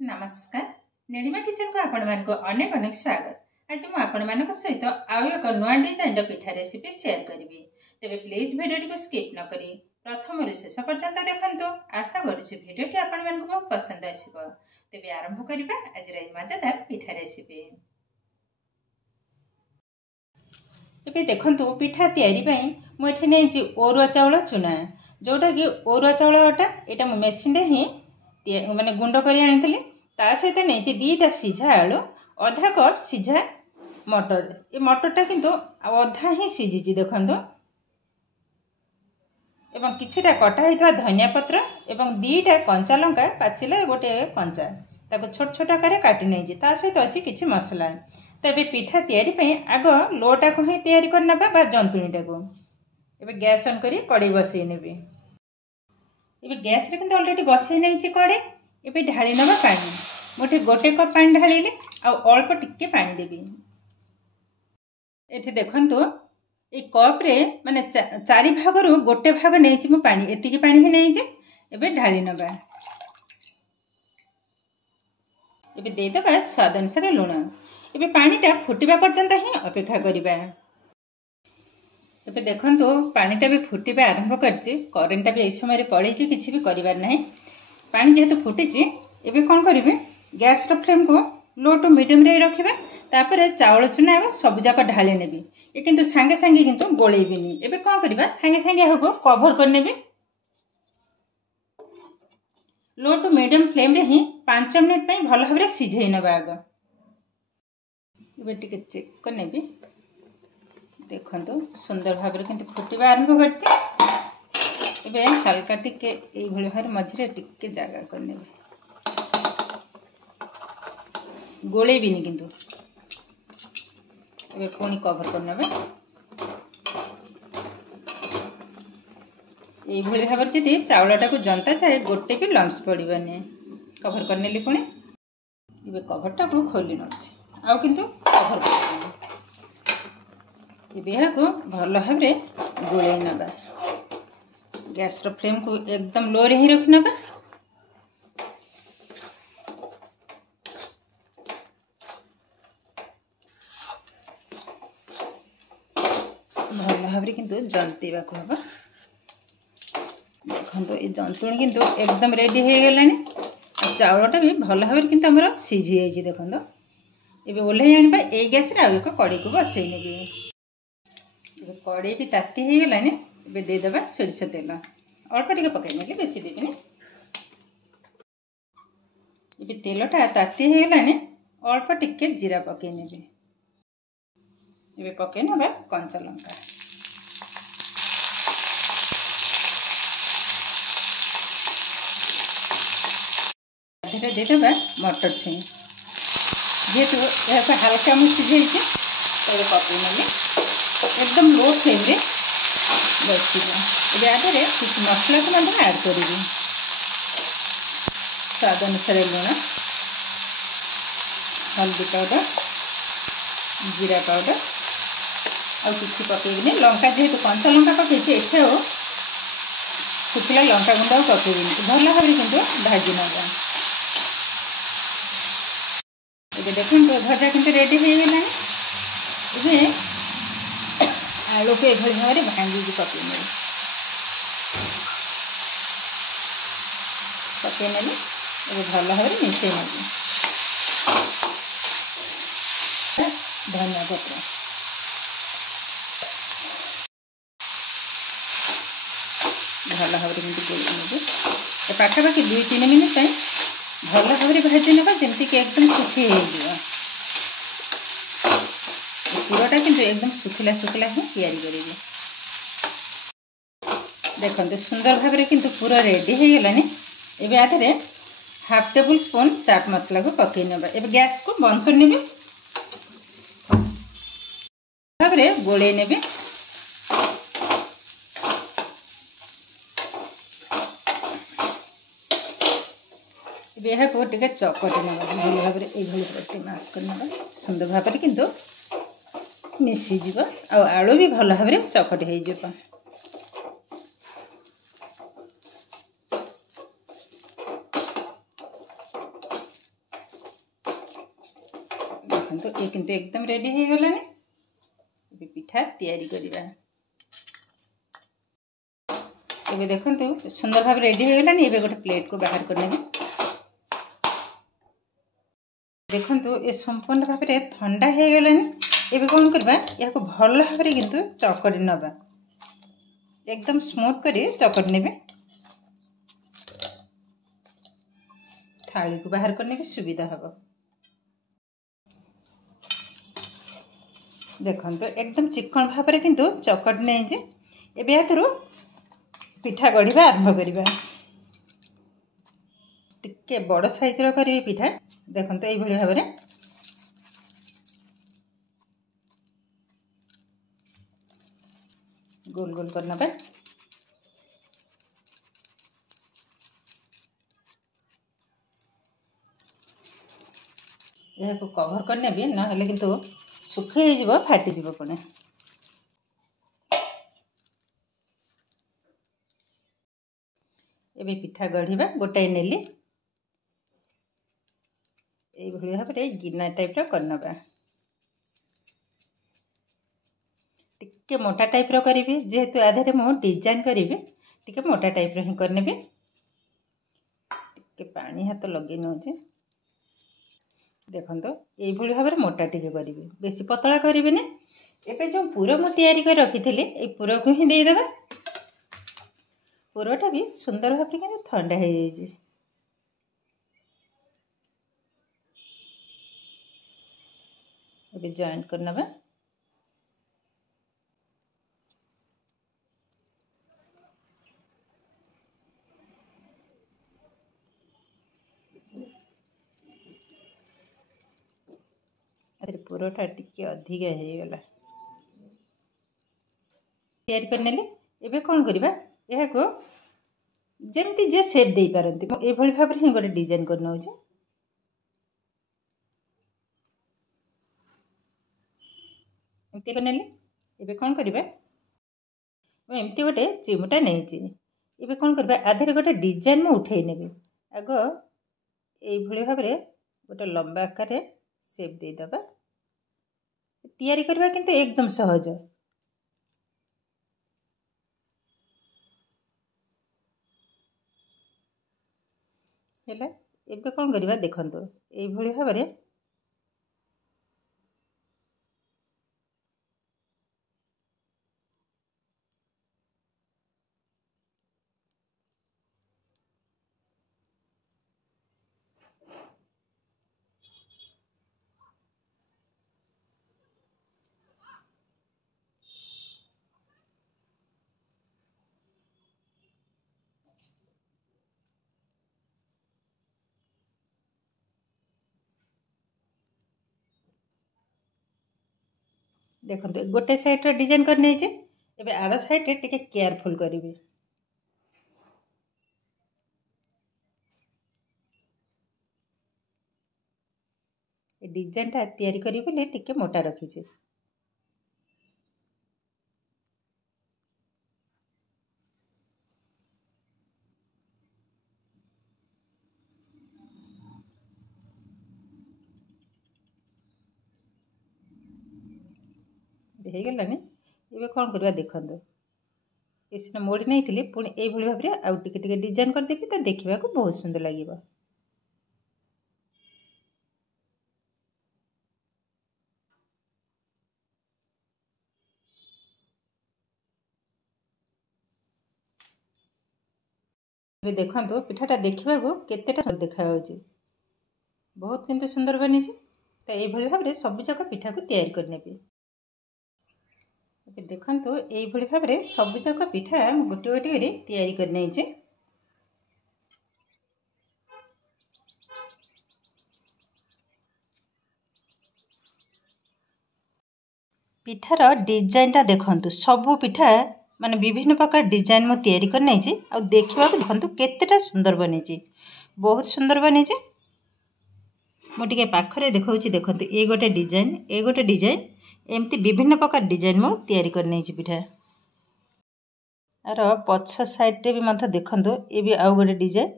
नमस्कार नीलिमा किचन को आपण मानको अनेक अनेक स्वागत। आज मु आपण मानको सहित आउ एक नुआ डिजाइन पिठा रेसिपी शेयर करिवि। तेबे प्लीज वीडियो को स्किप न करी प्रथम रु शेष पर्यंत देखंतो। आशा करूछु वीडियो आपण मानको बहुत पसंद आसीबो। तेबे आरंभ करिबा आज रे मजेदार पिठा रेसिपी। एबे देखंतो पिठा तयारी पई मु एठी नै जी ओरुआ चाउल चुना जोटा कि ओरुआ चाउल आटा एटा मु मेसिन रे ही माने गुंड करी आनिथिली। ता सहित नहीं दीटा सिझा आलू अधा कप सिझा मटर ये मटरटा किंतु अधा ही सिझी देखो एवं किछिटा कटा होइतबा धनिया पत्र एवं दीटा कंचा लंका पाचिला गोटे कंचा ताको छोट छोट आकार काटी नहीं ता सहित अच्छी किछि मसला। तबे पिठा तयारी पई आग लोटा को ही तयारी करना बा जंतुणीटा को एबे गैस ऑन करी कड़े बसई नेबी। एबे गैस रे किंतु ऑलरेडी बसई नहीं कड़े एबे ढाली नबा पानी मोटे गोटे कप पानी ढालिले आ अल्प टिके पानी देबी। एठी देखंतु ए कप रे माने चारि भाग रु गोटे भाग नेछि मु पानी एतिकी पानी ही नेछि एबे ढाली नबा। एबे दे दबा स्वाद अनुसार लूण। एबे पानीटा फुटिबा पर्यंत ही अपेक्षा करिबा। एबे देखंतु पानीटा भी फुटिबा आरंभ करछि करेंटटा भी ए समय रे पड़ैछि किछि भी करिबार नाही। पानी जेहेतु फुटिछि एबे कोन करिवे गैस रो फ्लेम को लो टू मीडियम रे रखिबा। तापर चावल चुना सब जाक ढाली नेबी। ए किंतु संगे संगे किंतु गोळेबिनी। एबे कोन करिबा संगे संगे हबो कवर कर नेबी। लो टू मीडियम फ्लेम रे ही 5 मिनिट पई भलो हबरे सिझेई नबा आग। एबे टिके चेक कर नेबी। देखंतु सुंदर भाबरे किंतु फुटिबा आरंभ करछि। एबे हल्का टिके ए भଳି भार मझरे टिके जागा कर नेबी गोले भी नहीं किंतु एबे पुणी कवर कर नेबे। ए भଳି भाबर जदी चावलटा को जनता चाहे गोटे भी लम्स पड़िबने कवर कर नेली। पुणी एबे कवरटा को खोली नछि आउ किंतु कवर कर एबे को भलो भाबरे गोले नबा। गैस रो फ्लेम को एकदम लो रे ही रखना बा। भल भाव किंतु जंतीबा को हबा। देखो ये जंतुणी किंतु एकदम रेडी हो गलानी। चावलटा भी भल भाव किंतु हमर सिझी जाइछि देखो। एबे ओल्हे आनिबा ए गैस रे आगे को कड़ी को बसई नेबी। एबे कड़ी भी ताती हो गलानी। एबे दे देबा सोरिष तेल अल्प टिके पकाई नेली बेसी देबिनी। एबे तेलटा ताती हो गलानी अल्प टिके जीरा पकाई नेबी। एबे पकाई नबा कंचा लंका। आधे दे देबा मटर छुई जेहेतु यह हल्का मु सिझे पकाई नेली एकदम लो फ्लेम रे बसिबा। एबे आधे कुछ मसला को मैं ऐड करिवि स्वाद अनुसार लूण हल्दी पाउडर जीरा पाउडर आ किसी पकेबनी लंका जेहेतु कंचा लंका पकईचे एठे शुखला लंका गुंड पकेबनी भल भाव किंतु भाजी नबा। एबे देखंतु भजा किंतु रेडी हो गलानी। एबे आलू को एभली भाव भांगी पकई नेली पकई नेली। एबे भल भाव मिसई नेली धनिया पत्र भल भाव गोली नेबी। पाखापाखि 2-3 मिनिट भल भाव भाजी ना जमती कि एकदम सुखी हो पूराटा किंतु एकदम सुखिला सुखिला ही तैयारी करेंगे। देखते सुंदर भाव किंतु पूरा रेडी हो गलानी। एबे आधे हाफ टेबल स्पून चाट मसला को पकई नबा। एबे गैस को बंद कर नेबी भावरे गोले नेबी। एबे यह को टिके चकटी नबा भल भाव ए भली मास कर नबा। सुंदर भाव किंतु मिसी जीव आ आलू भी भल भाव चकटी हो जीव। देखो ये किंतु एकदम रेडी हो गलानी। ये पिठा तैयारी करिबा। ये देखो सुंदर भाव रेडी हो गलानी। ये गोटे प्लेट को बाहर करने देखो ये संपूर्ण भाव में ठंडा हो गलानी। ये कौन करबा या भल भाव में किंतु चकड़ी नबा एकदम स्मूथ करी चकड़ी नेबे। थाली को बाहर करने भी सुविधा हम। देखो एकदम चिकन भाव में किंतु चकड़ी नहीं एबे याथरू पिठा गढ़ा आरंभ करवा। टिके बड़ साइज रो करी पिठा। देखो ये भाव में गोल गोल करना पे यह कवर करने भी ना हेले किंतु सुखी जीव फाटी जीव पुणे। एबे पिठा गढ़ा गोटाए नेली ये भाव में गिना टाइप करना टिके मोटा टाइप रो करी जेहेतु आधे मु डिजाइन करी टिके मोटा टाइप रो ही करने टिके पानी हाथ लगे नौचे। देखो ये भाव में मोटा टिके करी बेसी पतला करें। एबे जो पुर मु तैयारी कर रखी थी ये पुर को ही देदेबा। पुरटा भी सुंदर भाव में ठंडा हो जाए। जॉइंट करना पुरटा टिके अधिक होगला तैयारी करने। एबे कौन करबा यह को जमती जे शेप दे पारंती ए भली भाव ही गोटे डिजाइन करना होचे। एमती करने एबे कौन करबा एमती गोटे चिमटा नहीं एबे कौन करबा आधे गोटे डिजाइन में उठे नेबे। आग ए भली भाव में गोटे लंबा आकार शेप दे दबा। तैयारी करबा किंतु एकदम सहज। हेला एबे कौन करबा देखंतो ए भली भाव में देखो गोटे साइड रो डिजाइन कर नहीं एबे आर साइड टिके केयरफुल करिवे। डिजाइन टा तैयारी करी बोले टिके मोटा रखीचे। हो गलानी ये कौन करवा देखो ये सीना मोड़ी नहीं थी पुणी ये भाव में आउ टिके डिजाइन करदेवी तो देखा बहुत सुंदर लगे। देखो पिठाटा देखा केतेटा देखा बहुत किंतु सुंदर बनी। तो ये भाव में सब जाक पिठा को तैयारी करने देखो ये भाव में सब जाक पिठा गोटे गोटे तैयारी करने पिठार डिजाइन टा देखंतु सबु पिठा माने विभिन्न प्रकार डिजाइन मु तैयारी कर नहीं आ देखा देखो केतेटा सुंदर बनी बहुत सुंदर बनी। मुझे पाखरे देखा देखो ये गोटे डिजाइन एमती विभिन्न प्रकार डिजाइन मु तैयारी कर नहीं पिठा। आर पछ साइड रे भी मत देखो ये भी आउ गोटे डिजाइन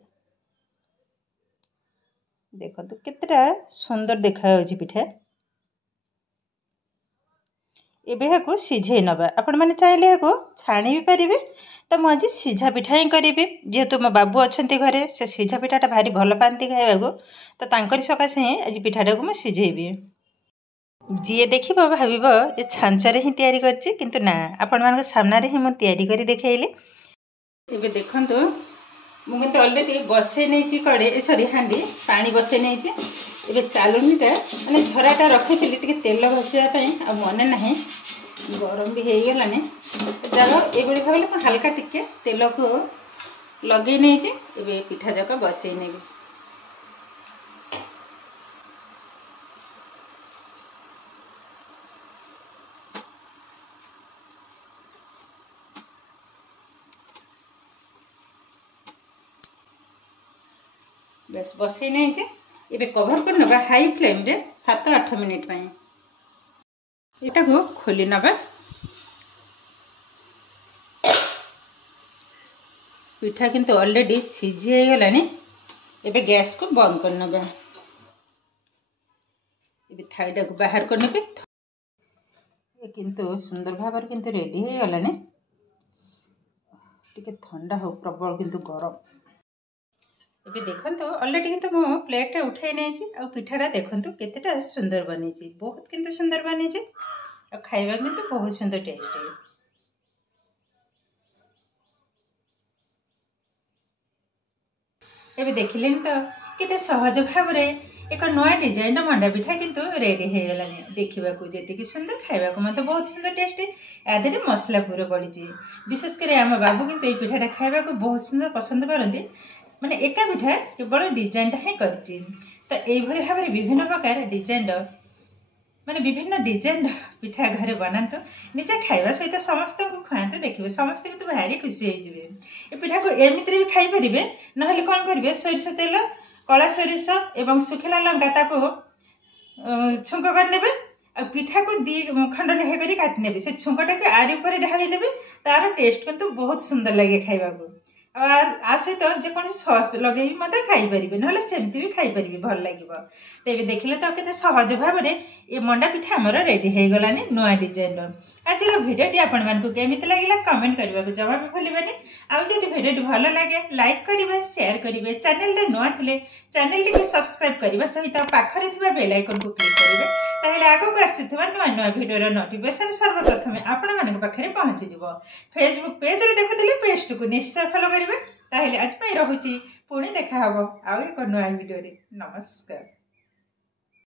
देखो केतेटा सुंदर देखा पिठा। एबे याको सिझे नबा आपण माने चाहिले याको छाणी भी परिबे। तो मु आज सिझा पिठा ही करिबे जेहेतु मो बाबू अछंती घरे से सिझा पिठाटा भारी भल पाती खाइबाकू तो तांकरी सकाशे ही आज पिठाटाकू मु सिझेबी। जी देखिबो भाबिबो ए छांचरे ही तयारी करछि किंतु ना आपण मानक सामने ही मु तयारी करी देखाइले। एबे देखंतु मु किंतु ऑलरेडी बसे नैछि कड़े सॉरी हांडी पानी बसे नैछि। एबे चालुनीटा माने झराटा रखिथिली टिके तेल घसिया पई आ मने नाही गरम भी हो गलानी जाओ ये भाव हल्का टिके तेल को लगे नहीं ए पिठा जाक बसई नेबी। बस बसई नहीं ए कवर कर नबा हाई फ्लेम रे 7-8 मिनिट पई एटा को खोली नबा। पिठा किंतु ऑलरेडी सिझी गलानी एबे गैस को बंद कर नबा। एबे थाईटा को बाहर कर नेबे किंतु सुंदर भाबर किंतु रेडी हो गलानी टिके ठंडा हो प्रबल किंतु गरम। एबे देखंतु ऑलरेडी किंतु मो प्लेट रे उठाई नेछि आ पिठाटा देखंतु केतेटा सुंदर बनेछि बहुत किंतु सुंदर बनेछि आ खाइबा किंतु बहुत सुंदर टेस्ट है। एबे देखिलेन तो केते सहज भाव रे एक नया डिजाइन मंडा पिठा किंतु रेडी हो गलानी देखिबा को जेते सुंदर खाइबा को मते बहुत सुंदर टेस्ट आधे मसला पूरा पड़ी विशेष कर आम बाबू किंतु ये पिठाटा खाइबा को बहुत सुंदर पसंद करती माने एका पिठा केवल डिजाइन ही करछि। तो यही भाव में विभिन्न प्रकार डिजाइन माने विभिन्न डिजाइन पिठा घरे बनातु निजे खाइबा सहित समस्त को खुआते देखिए समस्त तो भारी खुशी होइजिबे। ए पिठा को एमिति भी खाई परिबे नहले कोन करिवे सोरिष तेल कला सोरिष एवं सुखिला लंका ताको छुंक कर नेबे आ पिठा को दी खंड लेखे करी काट नेबे से छुंकटा के आरी ऊपर ढाली देबे तार टेस्ट किंतु बहुत सुंदर लगे खाइबा को आ सहित जेकोसी सस लगे मत खाई पारे ना सेमती भी खाई पारे भल लगे। तेज देखिले तो केते सहज भाव में ये मंडा पिठा आमर रेडी हो गलानी नुआ डिजाइन। आज भिडियोटी आपण मानकु केमिति लागिला कमेंट करबा को जवाब भूलिबानी। आउ जदि भिडियोटी भल लगे लाइक करिवे शेयर करिवे चैनल रे नुआ थिले चैनल को सब्सक्राइब करबा सहित पाखरे थिबा बेल आइकन को क्लिक करिवे ताहेले आगो को आसीथिबा नुआ नुआ भिडियो नोटिफिकेशन सर्वप्रथम आपण मानक पाखरे पहुंची जिवो। फेसबुक पेज रे देखुथिले पेज को निश्चय फॉलो करिवे ताहेले आज पई रहुची पुणी देखा हबो आउ एक नुआ भिडियो रे। नमस्कार।